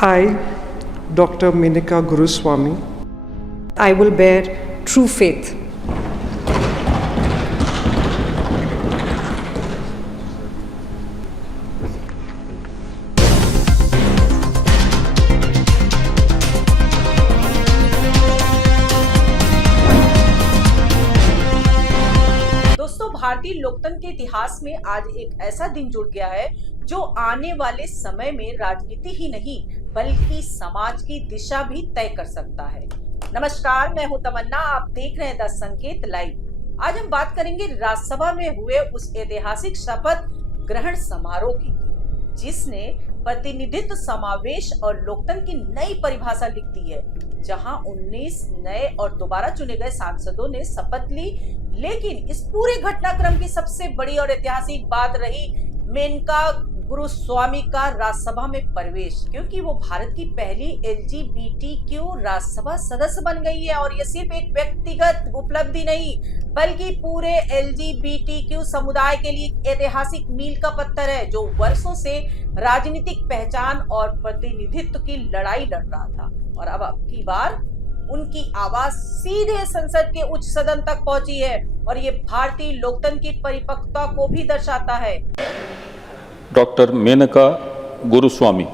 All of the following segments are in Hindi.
I, Dr. Menika Guruswamy, I will bear true faith दोस्तों, भारतीय लोकतंत्र के इतिहास में आज एक ऐसा दिन जुड़ गया है जो आने वाले समय में राजनीति ही नहीं बल्कि समाज की दिशा भी तय कर सकता है। नमस्कार, मैं हूं तमन्ना, आप देख रहे हैं द संकेत लाइव। आज हम बात करेंगे राज्यसभा में हुए उस ऐतिहासिक शपथ ग्रहण समारोह की, जिसने प्रतिनिधित्व, समावेश और लोकतंत्र की नई परिभाषा लिख दी है, जहां 19 नए और दोबारा चुने गए सांसदों ने शपथ ली। लेकिन इस पूरे घटनाक्रम की सबसे बड़ी और ऐतिहासिक बात रही मेनका गुरुस्वामी का राज्यसभा में प्रवेश, क्योंकि वो भारत की पहली LGBTQ राज्यसभा सदस्य बन गई है। और ये सिर्फ एक व्यक्तिगत उपलब्धि नहीं बल्कि पूरे LGBTQ समुदाय के लिए ऐतिहासिक मील का पत्थर है, जो वर्षों से राजनीतिक पहचान और प्रतिनिधित्व की लड़ाई लड़ रहा था। और अब की बार उनकी आवाज सीधे संसद के उच्च सदन तक पहुंची है, और ये भारतीय लोकतंत्र की परिपक्वता को भी दर्शाता है। Doctor Menaka Guruswamy.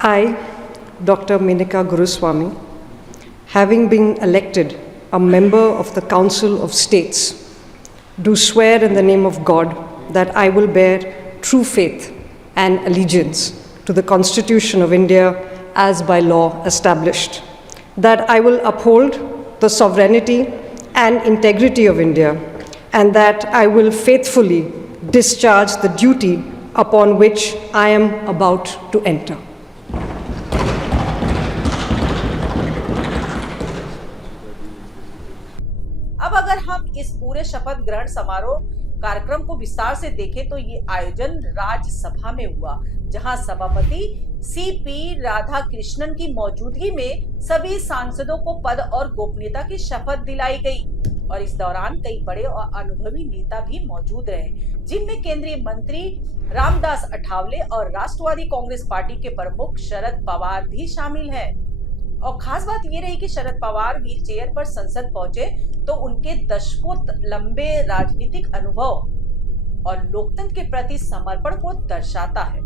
I, Dr. Menika Guruswamy, having been elected a member of the Council of States, do swear in the name of God that I will bear true faith and allegiance to the Constitution of India as by law established, that I will uphold the sovereignty and integrity of India, and that I will faithfully discharge the duty upon which I am about to enter. अब अगर हम इस पूरे शपथ ग्रहण समारोह कार्यक्रम को विस्तार से देखें तो ये आयोजन राज्यसभा में हुआ, जहां सभापति CP राधाकृष्णन की मौजूदगी में सभी सांसदों को पद और गोपनीयता की शपथ दिलाई गई। और इस दौरान कई बड़े और अनुभवी नेता भी मौजूद रहे, जिनमें केंद्रीय मंत्री रामदास अठावले और राष्ट्रवादी कांग्रेस पार्टी के प्रमुख शरद पवार भी शामिल हैं। और खास बात ये रही कि शरद पवार व्हील चेयर पर संसद पहुंचे तो उनके दशकों लंबे राजनीतिक अनुभव और लोकतंत्र के प्रति समर्पण को दर्शाता है।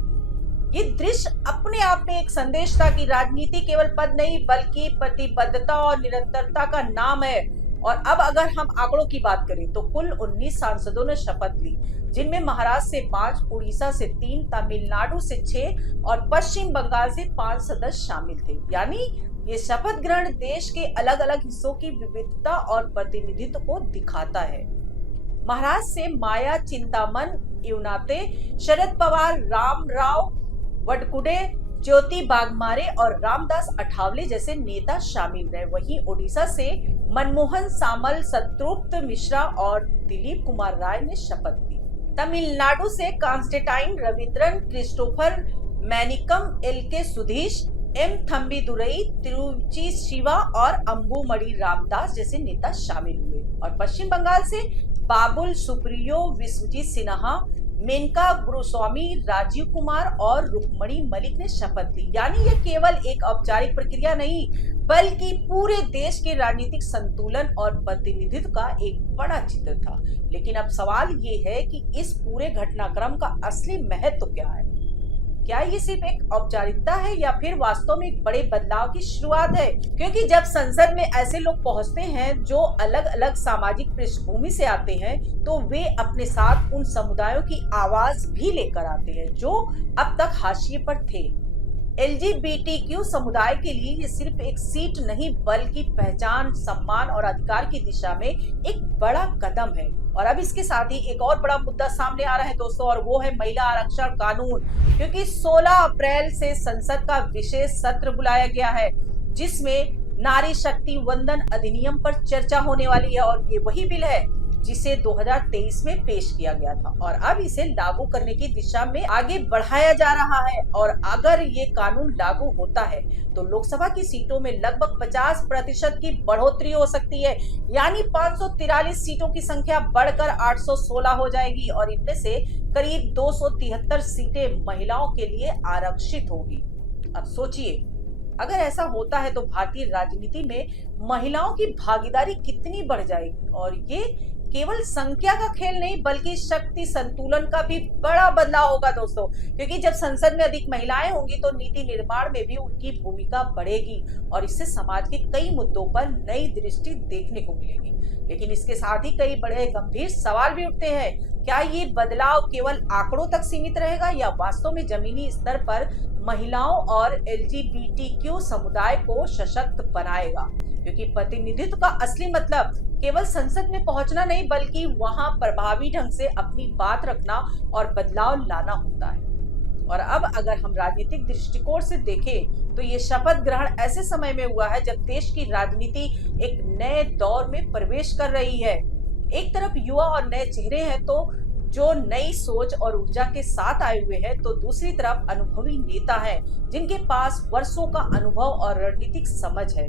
ये दृश्य अपने आप में एक संदेश था कि राजनीति केवल पद नहीं बल्कि प्रतिबद्धता और निरंतरता का नाम है। और अब अगर हम आंकड़ों की बात करें तो कुल 19 सांसदों ने शपथ ली, जिनमें महाराष्ट्र से 5, उड़ीसा से 3, तमिलनाडु से 6 और पश्चिम बंगाल से 5 सदस्य शामिल थे। यानी ये शपथ ग्रहण देश के अलग अलग हिस्सों की विविधता और प्रतिनिधित्व को दिखाता है। महाराष्ट्र से माया चिंतामन युवनाते, शरद पवार, रामराव वडकुडे, ज्योति बागमारे और रामदास अठावले जैसे नेता शामिल रहे। वहीं ओडिशा से मनमोहन सामल, शत्रुघ्न मिश्रा और दिलीप कुमार राय ने शपथ ली। तमिलनाडु से कांस्टेंटाइन रविंद्रन, क्रिस्टोफर मैनिकम, LK सुधीश, M थम्बीदुरई, तिरुचि शिवा और अंबुमणि रामदास जैसे नेता शामिल हुए। और पश्चिम बंगाल से बाबुल सुप्रियो, विश्वजीत सिन्हा, मेनका गुरुस्वामी, राजीव कुमार और रुक्मणी मलिक ने शपथ ली। यानी ये केवल एक औपचारिक प्रक्रिया नहीं बल्कि पूरे देश के राजनीतिक संतुलन और प्रतिनिधित्व का एक बड़ा चित्र था। लेकिन अब सवाल ये है कि इस पूरे घटनाक्रम का असली महत्व क्या है? क्या ये सिर्फ एक औपचारिकता है या फिर वास्तव में एक बड़े बदलाव की शुरुआत है? क्योंकि जब संसद में ऐसे लोग पहुंचते हैं जो अलग अलग सामाजिक पृष्ठभूमि से आते हैं, तो वे अपने साथ उन समुदायों की आवाज भी लेकर आते हैं जो अब तक हाशिए पर थे। LGBTQ समुदाय के लिए ये सिर्फ एक सीट नहीं बल्कि पहचान, सम्मान और अधिकार की दिशा में एक बड़ा कदम है। और अब इसके साथ ही एक और बड़ा मुद्दा सामने आ रहा है दोस्तों, और वो है महिला आरक्षण कानून। क्योंकि 16 अप्रैल से संसद का विशेष सत्र बुलाया गया है, जिसमें नारी शक्ति वंदन अधिनियम पर चर्चा होने वाली है। और ये वही बिल है जिसे 2023 में पेश किया गया था और अब इसे लागू करने की दिशा में आगे बढ़ाया जा रहा है। और अगर ये कानून लागू होता है तो लोकसभा की सीटों में लगभग 50% की बढ़ोतरी हो सकती है, यानी 543 सीटों की संख्या बढ़कर 816 हो जाएगी और इनमें से करीब 273 सीटें महिलाओं के लिए आरक्षित होगी। अब सोचिए, अगर ऐसा होता है तो भारतीय राजनीति में महिलाओं की भागीदारी कितनी बढ़ जाएगी। और ये केवल संख्या का खेल नहीं बल्कि शक्ति संतुलन का भी बड़ा बदलाव होगा दोस्तों, क्योंकि जब संसद में अधिक महिलाएं होंगी तो नीति निर्माण में भी उनकी भूमिका बढ़ेगी और इससे समाज के कई मुद्दों पर नई दृष्टि देखने को मिलेगी। लेकिन इसके साथ ही कई बड़े गंभीर सवाल भी उठते हैं। क्या ये बदलाव केवल आंकड़ों तक सीमित रहेगा या वास्तव में जमीनी स्तर पर महिलाओं और LGBTQ समुदाय को सशक्त बनाएगा? क्योंकि प्रतिनिधित्व का असली मतलब केवल संसद में पहुंचना नहीं बल्कि वहां प्रभावी ढंग से अपनी बात रखना और बदलाव लाना होता है। और अब अगर हम राजनीतिक दृष्टिकोण से देखें तो ये शपथ ग्रहण ऐसे समय में हुआ है जब देश की राजनीति एक नए दौर में प्रवेश कर रही है। एक तरफ युवा और नए चेहरे हैं तो जो नई सोच और ऊर्जा के साथ आए हुए हैं, तो दूसरी तरफ अनुभवी नेता हैं जिनके पास वर्षों का अनुभव और रणनीतिक समझ है।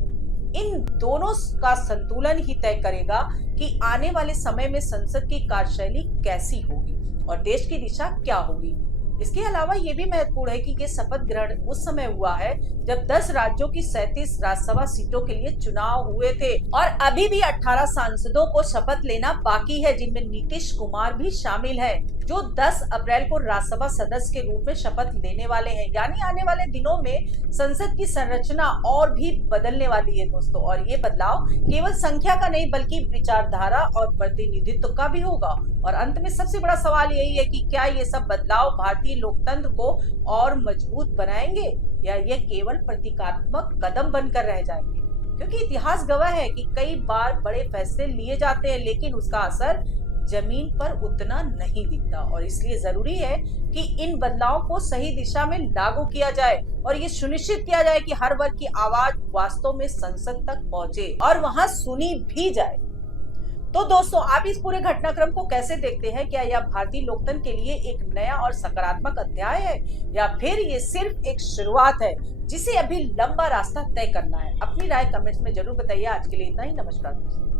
इन दोनों का संतुलन ही तय करेगा कि आने वाले समय में संसद की कार्यशैली कैसी होगी और देश की दिशा क्या होगी। इसके अलावा ये भी महत्वपूर्ण है कि ये शपथ ग्रहण उस समय हुआ है जब 10 राज्यों की 37 राज्यसभा सीटों के लिए चुनाव हुए थे और अभी भी 18 सांसदों को शपथ लेना बाकी है, जिनमें नीतीश कुमार भी शामिल है, जो 10 अप्रैल को राज्यसभा सदस्य के रूप में शपथ लेने वाले हैं। यानी आने वाले दिनों में संसद की संरचना और भी बदलने वाली है दोस्तों। और ये बदलाव केवल संख्या का नहीं बल्कि विचारधारा और प्रतिनिधित्व का भी होगा। और अंत में सबसे बड़ा सवाल यही है कि क्या ये सब बदलाव भारतीय लोकतंत्र को और मजबूत बनाएंगे या ये केवल प्रतीकात्मक कदम बनकर रह जाएंगे? क्योंकि इतिहास गवाह है कि कई बार बड़े फैसले लिए जाते हैं लेकिन उसका असर जमीन पर उतना नहीं दिखता। और इसलिए जरूरी है कि इन बदलावों को सही दिशा में लागू किया जाए और ये सुनिश्चित किया जाए कि हर वर्ग की आवाज वास्तव में संसद तक पहुंचे और वहां सुनी भी जाए। तो दोस्तों, आप इस पूरे घटनाक्रम को कैसे देखते हैं? क्या यह भारतीय लोकतंत्र के लिए एक नया और सकारात्मक अध्याय है या फिर ये सिर्फ एक शुरुआत है जिसे अभी लंबा रास्ता तय करना है? अपनी राय कमेंट्स में जरूर बताइए। आज के लिए इतना ही। नमस्कार दोस्तों।